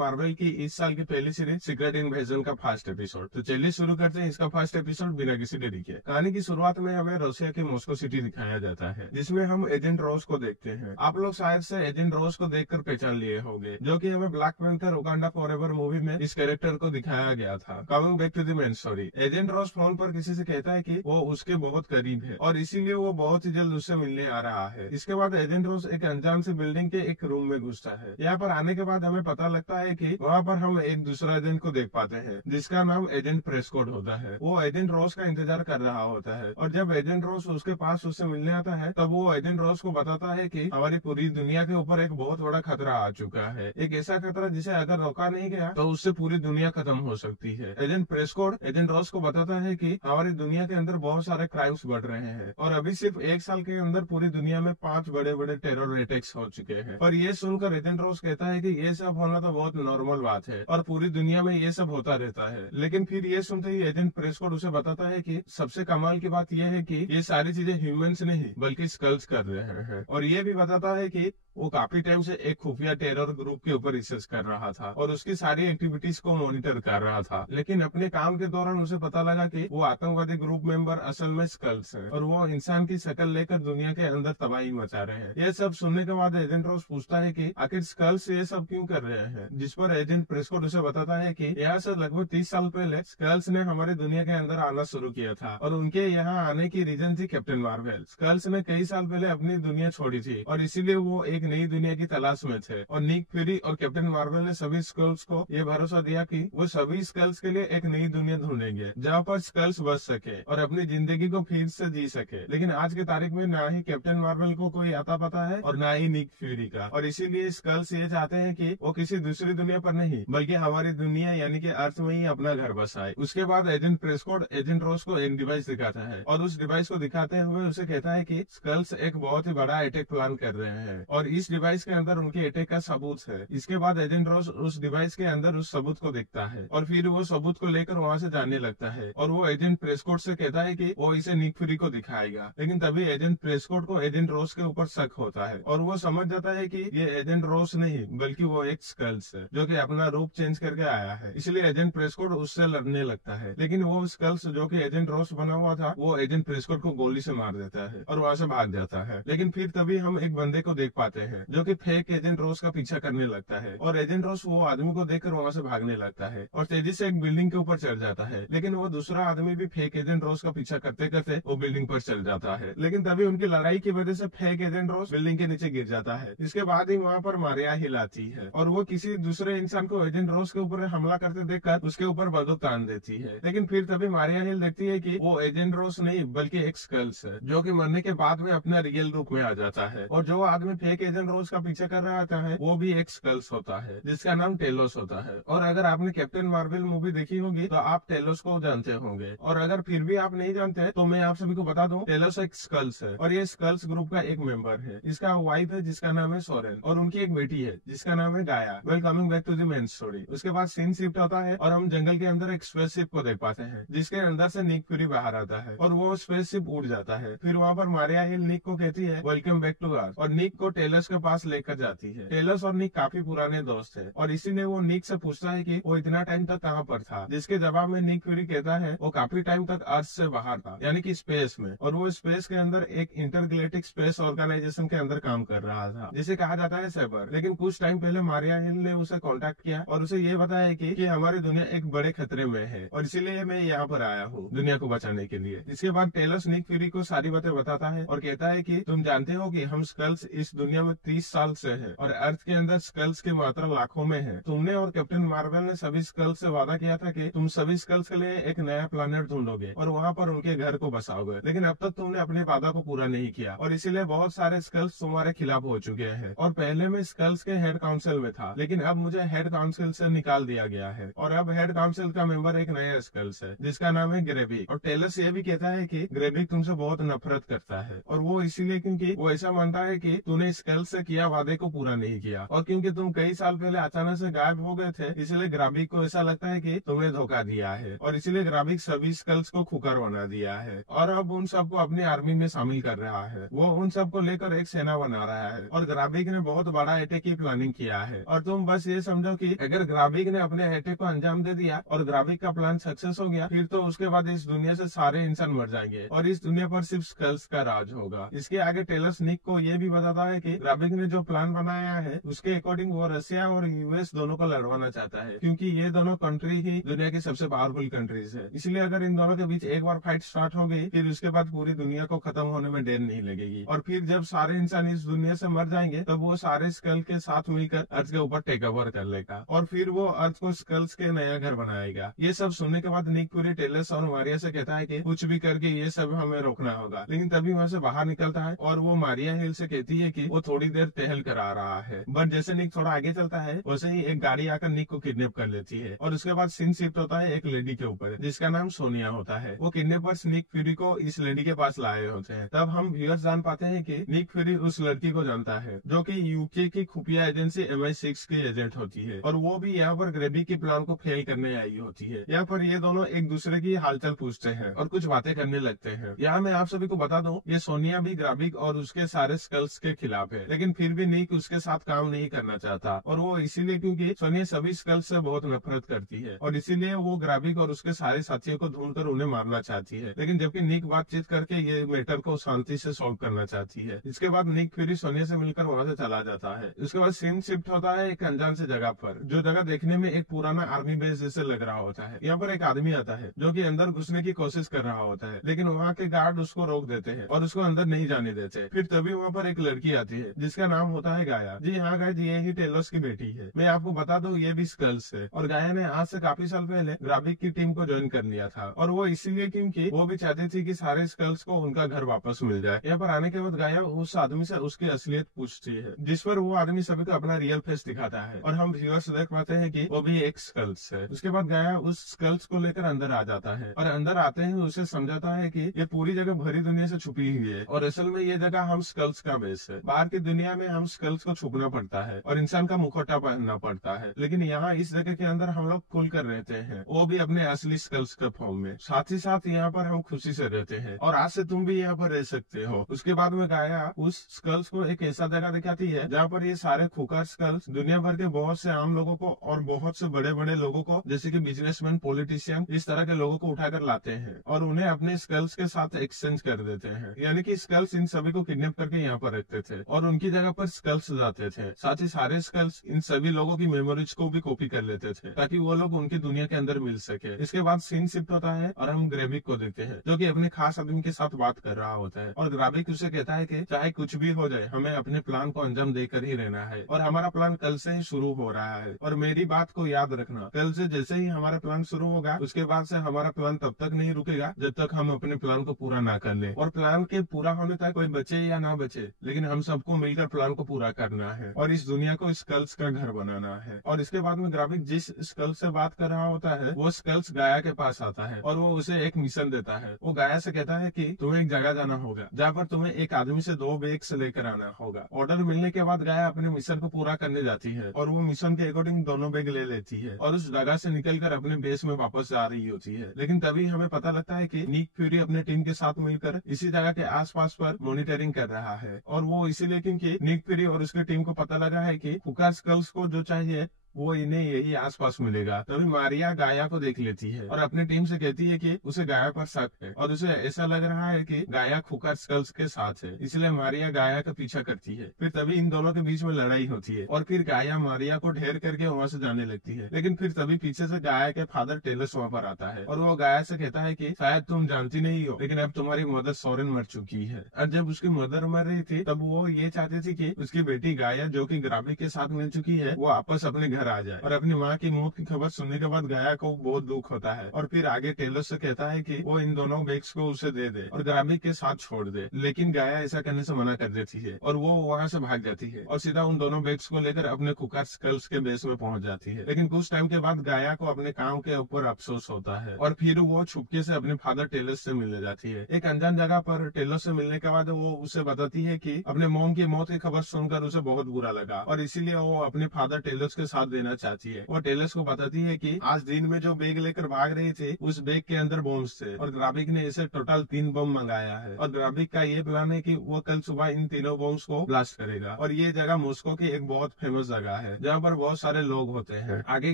Marvel की इस साल की पहली सीरीज सीक्रेट इन्वेजन का फर्स्ट एपिसोड। तो चलिए शुरू करते हैं इसका फर्स्ट एपिसोड बिना किसी देरी के। कहानी की शुरुआत में हमें रशिया की मॉस्को सिटी दिखाया जाता है, जिसमें हम एजेंट रोज को देखते हैं। आप लोग शायद से एजेंट रोज को देखकर पहचान लिए होंगे, जो कि हमें Black Panther Wakanda Forever movie में इस कैरेक्टर को दिखाया गया था। Coming back to the main story, agent Ross phone पर किसी से कहता है कि वो उसके बहुत करीब है और इसीलिए वो बहुत ही जल्द उससे मिलने आ रहा है। इसके बाद एजेंट रोज एक अनजान से बिल्डिंग के एक रूम में घुसता है। यहाँ पर आने के बाद हमें पता लगता है कि वहाँ पर हम एक दूसरा एजेंट को देख पाते हैं, जिसका नाम एजेंट प्रेस्कॉट होता है। वो एजेंट रोज का इंतजार कर रहा होता है और जब एजेंट रोज उसके पास उससे मिलने आता है, तब वो एजेंट रोज को बताता है कि हमारी पूरी दुनिया के ऊपर एक बहुत बड़ा खतरा आ चुका है। एक ऐसा खतरा जिसे अगर रोका नहीं गया तो उससे पूरी दुनिया खत्म हो सकती है। एजेंट प्रेस्कॉट एजेंट रोज को बताता है कि हमारी दुनिया के अंदर बहुत सारे क्राइम्स बढ़ रहे हैं और अभी सिर्फ एक साल के अंदर पूरी दुनिया में 5 बड़े बड़े टेरर अटैक्स हो चुके हैं। और ये सुनकर एजेंट रोज कहता है कि ये सब होना तो बहुत नॉर्मल बात है और पूरी दुनिया में ये सब होता रहता है। लेकिन फिर ये सुनते ही एजेंट प्रेस्कॉट उसे बताता है कि सबसे कमाल की बात यह है कि ये सारी चीजें ह्यूमंस नहीं बल्कि स्कल्स कर रहे हैं। और ये भी बताता है कि वो काफी टाइम से एक खुफिया टेरर ग्रुप के ऊपर रिसर्च कर रहा था और उसकी सारी एक्टिविटीज को मॉनिटर कर रहा था। लेकिन अपने काम के दौरान उसे पता लगा कि वो आतंकवादी ग्रुप मेंबर असल में स्कल्स हैं और वो इंसान की शक्ल लेकर दुनिया के अंदर तबाही मचा रहे हैं। ये सब सुनने के बाद एजेंट रोज पूछता है कि आखिर स्कल्स ये सब क्यों कर रहे हैं, जिस पर एजेंट प्रेस्कॉट उसे बताता है कि यहाँ से लगभग 30 साल पहले स्कल्स ने हमारी दुनिया के अंदर आना शुरू किया था और उनके यहाँ आने की रीजन थी कैप्टन मार्वल। स्कल्स ने कई साल पहले अपनी दुनिया छोड़ी थी और इसीलिए वो एक नई दुनिया की तलाश में थे और निक फ्यूरी और कैप्टन मार्वल ने सभी स्कल्स को ये भरोसा दिया कि वो सभी स्कल्स के लिए एक नई दुनिया ढूंढेंगे जहाँ पर स्कल्स बच सके और अपनी जिंदगी को फिर से जी सके। लेकिन आज की तारीख में ना ही कैप्टन मार्वल को कोई आता पता है और ना ही निक फ्यूरी का, और इसीलिए स्कल्स ये चाहते हैं कि वो किसी दूसरी दुनिया पर नहीं बल्कि हमारी दुनिया यानी कि अर्थ में ही अपना घर बसाए। उसके बाद एजेंट प्रेस्कॉट एजेंट रोज को एक डिवाइस दिखाता है और उस डिवाइस को दिखाते हुए उसे कहता है कि स्कल्स एक बहुत ही बड़ा अटैक प्लान कर रहे हैं और इस डिवाइस के अंदर उनके अटैक का सबूत है। इसके बाद एजेंट रोज उस डिवाइस के अंदर उस सबूत को देखता है और फिर वो सबूत को लेकर वहाँ से जाने लगता है और वो एजेंट प्रेस्कॉट से कहता है कि वो इसे निक फ्यूरी को दिखाएगा। लेकिन तभी एजेंट प्रेस्कॉट को एजेंट रोज के ऊपर शक होता है और वो समझ जाता है कि ये एजेंट रोज नहीं बल्कि वो एक स्कल्स है जो कि अपना रूप चेंज करके आया है। इसलिए एजेंट प्रेस्कॉट उससे लड़ने लगता है, लेकिन वो स्कल्स जो कि एजेंट रोज बना हुआ था वो एजेंट प्रेस्कॉट को गोली से मार देता है और वहाँ से भाग जाता है। लेकिन फिर तभी हम एक बंदे को देख पाते हैं जो कि फेक एजेंट रोज का पीछा करने लगता है और एजेंट रोज वो आदमी को देखकर वहाँ से भागने लगता है और तेजी से एक बिल्डिंग के ऊपर चढ़ जाता है। लेकिन वो दूसरा आदमी भी फेक एजेंट रोज का पीछा करते करते वो बिल्डिंग पर चढ़ जाता है। लेकिन तभी उनकी लड़ाई की वजह से फेक एजेंट रोज बिल्डिंग के नीचे गिर जाता है। इसके बाद ही वहाँ पर मारिया हिल आती है और वो किसी दूसरे इंसान को एजेंट रोज के ऊपर हमला करते देखकर उसके ऊपर बंदूक तान देती है। लेकिन फिर तभी मारिया हिल देखती है कि वो एजेंट रोज नहीं बल्कि एक स्कल्स है जो कि मरने के बाद में अपना रियल रूप में आ जाता है और जो आदमी फेक एजेंट रोज का पीछा कर रहा था है वो भी एक स्कल्स होता है जिसका नाम टेलोस होता है। और अगर आपने कैप्टन मार्वल मूवी देखी होगी तो आप टेलोस को जानते होंगे, और अगर फिर भी आप नहीं जानते तो मैं आप सभी को बता दूं टेलोस एक स्कल्स है और ये स्कल्स ग्रुप का एक मेंबर है। इसका वाइफ है जिसका नाम है सोरेन और उनकी एक बेटी है जिसका नाम है गाया। Well coming back to the main story, उसके बाद सीन शिफ्ट होता है और हम जंगल के अंदर एक स्पेसशिप को देख पाते हैं जिसके अंदर से निक फ्यूरी बाहर आता है और वो स्पेसशिप उड़ जाता है। फिर वहाँ पर मारिया हिल निक को कहती है वेलकम बैक टू अर्थ और निक को टेलस के पास लेकर जाती है। टेलस और निक काफी पुराने दोस्त है और इसीलिए वो निक से पूछता है कि वो इतना टाइम तक कहाँ पर था, जिसके जवाब में निक फ्यूरी कहता है वो काफी टाइम तक अर्थ से बाहर था यानी कि स्पेस में, और वो स्पेस के अंदर एक इंटरगैलेक्टिक स्पेस ऑर्गेनाइजेशन के अंदर काम कर रहा था जिसे कहा जाता है सेबर। लेकिन कुछ टाइम पहले मारिया हिल ने उसे कांटेक्ट किया और उसे ये बताया कि हमारी दुनिया एक बड़े खतरे में है और इसीलिए मैं यहाँ पर आया हूँ दुनिया को बचाने के लिए। इसके बाद टेलस निक फ्यूरी को सारी बातें बताता है और कहता है कि तुम जानते हो कि हम स्कल्स इस दुनिया में 30 साल से है और अर्थ के अंदर स्कल्स की मात्रा लाखों में है। तुमने और कैप्टन मार्वल ने सभी स्कल्स से वादा किया था कि तुम सभी स्कल्स के लिए एक नया प्लेनेट ढूंढोगे और वहाँ पर उनके घर को बसाओगे, लेकिन अब तक तुमने अपने वादा को पूरा नहीं किया और इसीलिए बहुत सारे स्कल्स तुम्हारे खिलाफ हो चुके हैं। और पहले मैं स्कल्स के हेड काउंसिल में था लेकिन अब मुझे हेड काउंसिल से निकाल दिया गया है और अब हेड काउंसिल का मेंबर एक नया स्कल्स है जिसका नाम है ग्रेविक। और टेलस ये भी कहता है कि ग्रेविक तुमसे बहुत नफरत करता है और वो इसीलिए क्योंकि वो ऐसा मानता है कि तूने स्कल्स स्कल्स से किया वादे को पूरा नहीं किया, और क्योंकि तुम कई साल पहले अचानक से गायब हो गए थे, इसलिए ग्राबिक को ऐसा लगता है कि तुम्हें धोखा दिया है, और इसलिए ग्राबिक सभी स्कल्स को खुकर बना दिया है और अब उन सबको अपनी आर्मी में शामिल कर रहा है। वो उन सबको लेकर एक सेना बना रहा है और ग्राबिक ने बहुत बड़ा अटैक की प्लानिंग किया है। और तुम बस ये समझो कि अगर ग्राबिक ने अपने अटैक को अंजाम दे दिया और ग्राबिक का प्लान सक्सेस हो गया, फिर तो उसके बाद इस दुनिया से सारे इंसान मर जाएंगे और इस दुनिया पर सिर्फ स्कल्स का राज होगा। इसके आगे टेलर्स निक को ये भी बताता है कि ग्राबिक ने जो प्लान बनाया है उसके अकॉर्डिंग वो रशिया और यूएस दोनों को लड़वाना चाहता है, क्योंकि ये दोनों कंट्री ही दुनिया की सबसे पावरफुल कंट्रीज है। इसलिए अगर इन दोनों के बीच एक बार फाइट स्टार्ट हो गई, फिर उसके बाद पूरी दुनिया को खत्म होने में देर नहीं लगेगी, और फिर जब सारे इंसान इस दुनिया से मर जाएंगे तब वो सारे स्कल के साथ मिलकर अर्थ के ऊपर टेक ओवर कर लेगा और फिर वो अर्थ को स्कल्स के नया घर बनाएगा। ये सब सुनने के बाद निक फ्यूरी टेलर्स और मारिया से कहता है कि कुछ भी करके ये सब हमें रोकना होगा, लेकिन तभी वहाँ से बाहर निकलता है और वो मारिया हिल से कहती है कि वो थोड़ी देर टहल कर आ रहा है। बट जैसे निक थोड़ा आगे चलता है वैसे ही एक गाड़ी आकर निक को किडनैप कर लेती है और उसके बाद सीन शिफ्ट होता है एक लेडी के ऊपर जिसका नाम सोनिया होता है। वो किडनैपर्स निक फ्यूरी को इस लेडी के पास लाए होते हैं। तब हम व्यूअर्स जान पाते हैं कि निक फ्यूरी उस लड़की को जानता है जो कि यूके की खुफिया एजेंसी MI6 की एजेंट होती है और वो भी यहाँ पर ग्रेबी के प्लान को फेल करने आई होती है। यहाँ पर ये दोनों एक दूसरे की हालचाल पूछते हैं और कुछ बातें करने लगते हैं। यहाँ मैं आप सभी को बता दूं, ये सोनिया भी ग्राबिक और उसके सारे स्कल्स के खिलाफ है, लेकिन फिर भी निक उसके साथ काम नहीं करना चाहता, और वो इसीलिए क्योंकि सोनिया सभी स्कल्स से बहुत नफरत करती है और इसीलिए वो ग्राबिक और उसके सारे साथियों को ढूंढकर उन्हें मारना चाहती है। लेकिन जबकि निक बातचीत करके ये मैटर को शांति से सॉल्व करना चाहती है। इसके बाद निक फ्यूरी सोनिया से मिलकर वहाँ से चला जाता है। उसके बाद सीन शिफ्ट होता है एक अनजान से जगह पर, जो जगह देखने में एक पुराना आर्मी बेस जैसे लग रहा होता है। यहाँ पर एक आदमी आता है जो कि अंदर घुसने की कोशिश कर रहा होता है, लेकिन वहाँ के गार्ड उसको रोक देते हैं और उसको अंदर नहीं जाने देते। फिर तभी वहाँ पर एक लड़की आती है जिसका नाम होता है गाया। जी हाँ गाइस, ये ही टेलर्स की बेटी है। मैं आपको बता दूं ये भी स्कल्स है और गाया ने आज से काफी साल पहले ग्राबिक की टीम को ज्वाइन कर लिया था, और वो इसीलिए क्योंकि वो भी चाहती थी कि सारे स्कल्स को उनका घर वापस मिल जाए। यहाँ पर आने के बाद गाया उस आदमी से उसकी असलियत पूछती है, जिस पर वो आदमी सभी को अपना रियल फेस दिखाता है और हम व्यूअर्स देख पाते हैं कि वो भी एक स्कल्स है। उसके बाद गाया उस स्कल्स को लेकर अंदर आ जाता है और अंदर आते ही उसे समझाता है कि ये पूरी जगह भरी दुनिया से छुपी हुई है और असल में ये जगह हम स्कल्स का बेस है। बाहर की दुनिया में हम स्कल्स को छुपना पड़ता है और इंसान का मुखौटा पहनना पड़ता है, लेकिन यहाँ इस जगह के अंदर हम लोग खुलकर रहते हैं, वो भी अपने असली स्कल्स के फॉर्म में। साथ ही साथ यहाँ पर हम खुशी से रहते हैं और आज से तुम भी यहाँ पर रह सकते हो। उसके बाद में गाया उस स्कल्स को एक ऐसा जगह दिखाती है जहाँ पर ये सारे खुकार स्कल्स दुनिया भर के बहुत से आम लोगों को और बहुत से बड़े बड़े लोगों को, जैसे कि बिजनेसमैन, पॉलिटिशियन, इस तरह के लोगों को उठाकर लाते हैं और उन्हें अपने स्कल्स के साथ एक्सचेंज कर देते हैं। यानी कि स्कल्स इन सभी को किडनैप करके यहाँ पर रखते थे और उनकी जगह पर स्कल्स जाते थे। साथ ही सारे स्कल्स इन सभी लोगों की मेमोरीज को भी कॉपी कर लेते थे ताकि वो लोग उनकी दुनिया के अंदर मिल सके। इसके बाद सीन शिफ्ट होता है और हम ग्रेबिक को देखते हैं जो कि अपने खास आदमी के साथ बात कर रहा होता है और ग्रेबिक उसे कहता है कि चाहे कुछ भी हो जाए हमें अपने प्लान को अंजाम देकर ही रहना है और हमारा प्लान कल से ही शुरू हो रहा है। और मेरी बात को याद रखना, कल से जैसे ही हमारा प्लान शुरू होगा उसके बाद से हमारा प्लान तब तक नहीं रुकेगा जब तक हम अपने प्लान को पूरा ना कर ले। और प्लान के पूरा होने तक कोई बचे या ना बचे, लेकिन हम सबको मिलकर प्लान को पूरा करना है और इस दुनिया को स्कल्स का घर बनाना है। और इसके बाद में ग्राबिक जिस स्कल्स से बात कर रहा होता है वो स्कल्स गाया के पास आता है और वो उसे एक मिशन देता है। वो गाया से कहता है कि तुम्हें एक जगह जाना होगा जहाँ पर तुम्हें एक आदमी से 2 बैग्स लेकर आना होगा। ऑर्डर मिलने के बाद गाया अपने मिशन को पूरा करने जाती है और वो मिशन के अकॉर्डिंग दोनों बैग ले लेती है और उस जगह से निकलकर अपने बेस में वापस जा रही होती है। लेकिन तभी हमें पता लगता है कि निक फ्यूरी अपने टीम के साथ मिलकर इसी जगह के आसपास पर मॉनिटरिंग कर रहा है और वो इसीलिए क्योंकि निक फ्यूरी और उसकी टीम को पता लगा है कि हुकार स्कल्स को जो चाहिए वो इन्हें यही आसपास मिलेगा। तभी मारिया गाया को देख लेती है और अपनी टीम से कहती है कि उसे गाया पर शक है और उसे ऐसा लग रहा है कि गाया खुकार स्कल्स के साथ है, इसलिए मारिया गाया का पीछा करती है। फिर तभी इन दोनों के बीच में लड़ाई होती है और फिर गाया मारिया को ढेर करके वहाँ से जाने लगती है। लेकिन फिर तभी पीछे से गाया के फादर टेलर्स वहाँ पर आता है और वो गाया से कहता है कि शायद तुम जानती नहीं हो लेकिन अब तुम्हारी मदर सोरेन मर चुकी है। और जब उसकी मदर मर रही थी तब वो ये चाहती थी कि उसकी बेटी गाया जो कि ग्राबिक के साथ मिल चुकी है वो वापस अपने घर आ जाए। और अपनी माँ की मौत की खबर सुनने के बाद गाया को बहुत दुख होता है और फिर आगे टेलर से कहता है कि वो इन दोनों बैग्स को उसे दे दे और ग्राबिक के साथ छोड़ दे, लेकिन गाया ऐसा करने से मना कर देती है और वो वहाँ से भाग जाती है और सीधा उन दोनों बैग्स को लेकर अपने कुकर स्कल्स के बेस में पहुंच जाती है। लेकिन कुछ टाइम के बाद गाया को अपने काम के ऊपर अफसोस होता है और फिर वो छुपके से अपने फादर टेलर से मिलने जाती है। एक अनजान जगह पर टेलर से मिलने के बाद वो उसे बताती है कि अपने मॉम की मौत की खबर सुनकर उसे बहुत बुरा लगा और इसीलिए वो अपने फादर टेलर्स के साथ देना चाहती है। वो टेलर्स को बताती है कि आज दिन में जो बैग लेकर भाग रही थी उस बैग के अंदर बॉम्ब्स थे और ग्राबिक ने इसे टोटल 3 बम मंगाया है और ग्राबिक का ये प्लान है कि वो कल सुबह इन तीनों बॉम्ब्स को ब्लास्ट करेगा। और ये जगह मॉस्को की एक बहुत फेमस जगह है जहाँ पर बहुत सारे लोग होते हैं। आगे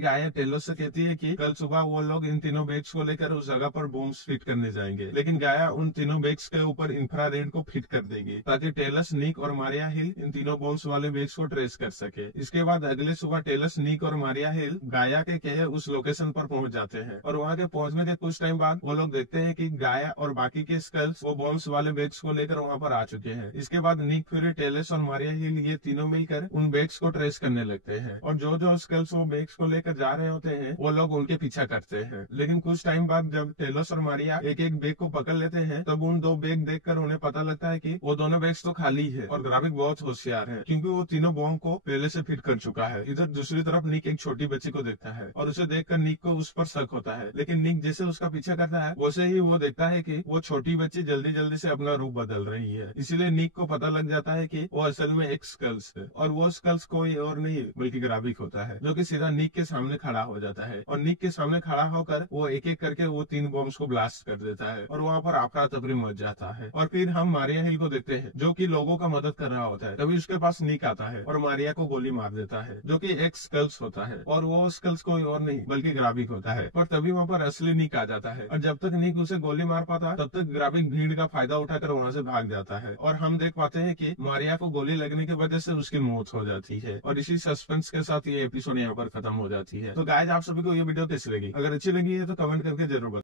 गाया टेलर से कहती है कि कल सुबह वो लोग इन तीनों बैग्स को लेकर उस जगह पर बॉम्ब्स फिट करने जाएंगे, लेकिन गाया उन तीनों बैग्स के ऊपर इंफ्रारेड को फिट कर देगी ताकि टेलर्स, निक और मारिया हिल इन तीनों बॉम्ब्स वाले बैग्स को ट्रेस कर सके। इसके बाद अगले सुबह टेलर्स, निक और मारिया हिल गाया के कहे उस लोकेशन पर पहुंच जाते हैं और वहाँ के पहुंचने के कुछ टाइम बाद वो लोग देखते हैं कि गाया और बाकी के स्कल्स वो बॉम्ब्स वाले बैग्स को लेकर वहाँ पर आ चुके हैं। इसके बाद निक, फ्यूरी, टेलर्स और मारिया हिल ये तीनों मिलकर उन बैग्स को ट्रेस करने लगते हैं और जो जो स्कल्स वो बैग्स को लेकर जा रहे होते हैं वो लोग उनके पीछा करते हैं। लेकिन कुछ टाइम बाद जब टेलर्स और मारिया एक एक बैग को पकड़ लेते हैं तब उन 2 बैग देखकर उन्हें पता लगता है कि वो दोनों बैग्स तो खाली है और ग्राबिक बहुत होशियार है क्योंकि वो तीनों बॉम्ब को पहले से फिट कर चुका है। इधर दूसरी तरफ निक एक छोटी बच्ची को देखता है और उसे देखकर निक को उस पर शक होता है, लेकिन निक जैसे उसका पीछा करता है वैसे ही वो देखता है कि वो छोटी बच्ची जल्दी जल्दी से अपना रूप बदल रही है। इसीलिए निक को पता लग जाता है कि वो असल में एक स्कल्स है और वो स्कल्स कोई और नहीं बल्कि ग्राबिक होता है, जो कि सीधा निक के सामने खड़ा हो जाता है और निक के सामने खड़ा होकर वो एक एक करके वो 3 बॉम्ब्स को ब्लास्ट कर देता है और वहाँ पर अफरा तफरी मच जाता है। और फिर हम मारिया हिल को देखते हैं जो कि लोगों का मदद कर रहा होता है। तभी उसके पास निक आता है और मारिया को गोली मार देता है जो कि एक स्कल्स होता है और वो स्कल्स कोई और नहीं बल्कि ग्राबिक होता है। पर तभी वहाँ पर असली निक आ जाता है और जब तक निक उसे गोली मार पाता तब तक ग्राबिक भीड़ का फायदा उठाकर वहाँ से भाग जाता है और हम देख पाते हैं कि मारिया को गोली लगने की वजह से उसकी मौत हो जाती है। और इसी सस्पेंस के साथ ये एपिसोड यहाँ पर खत्म हो जाती है। तो गाइस, आप सभी को ये वीडियो कैसी लगी? अगर अच्छी लगी है तो कमेंट करके जरूर बताएं।